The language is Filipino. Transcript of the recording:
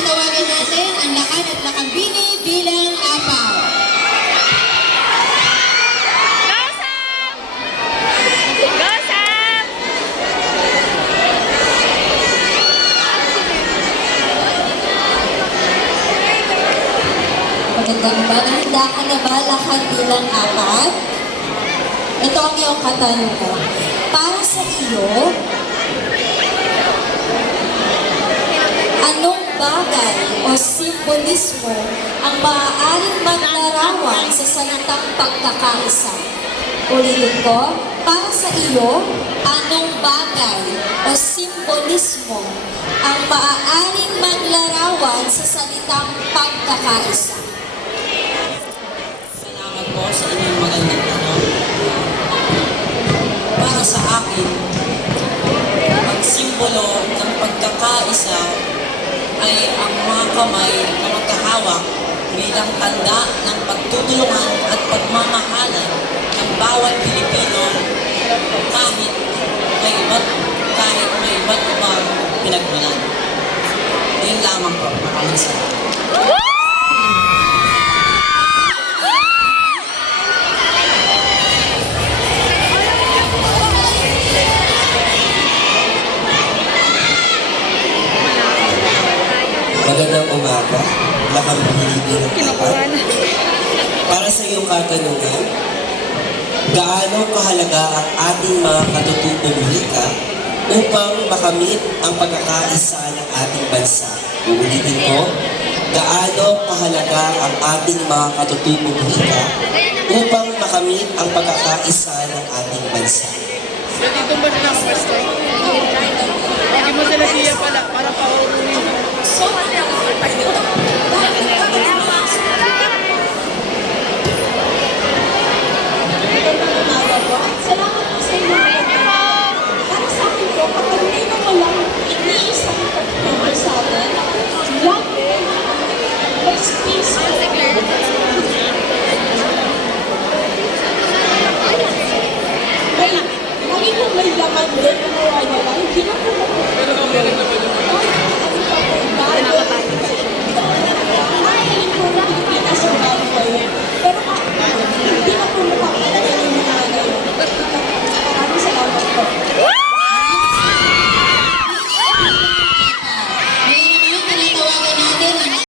Tatawagin natin ang Lakan at Lakambini bilang apaw. Magandang umaga. Handa ka na ba lahat bilang apat? Ito ang iyong katanungan. Para sa iyo, anong bagay o simbolismo ang maaaring maglarawan sa salitang pagkakaisa? Ulitin ko, para sa iyo, anong bagay o simbolismo ang maaaring maglarawan sa salitang pagkakaisa? Salamat po sa inyong magandang tanong. Para sa akin, ang simbolo ng pagkakaisa ay ang mga kamay na magkahawak bilang tanda ng pagtutulungan at pagmamahalan ng bawat Pilipino kahit may iba't ibang pinagmulan. Yun lamang po. Maraming salamat. Magandang umaga, Lakambini bilang apat. Para sa iyong katanungan, gaano kahalaga ang ating mga katutubong wika upang makamit ang pagkakaisa ng ating bansa? Uulitin ko, gaano kahalaga ang ating mga katutubong wika upang makamit ang pagkakaisa ng ating bansa? Dito ba sila ang pwesto? Hindi mo sila siya pala para paurunin mo. Salamat po sa inyo. Para sa akin po, kapag may nawalang iniisang pagpapal sa atin, lang may space po. Lagi po may laman din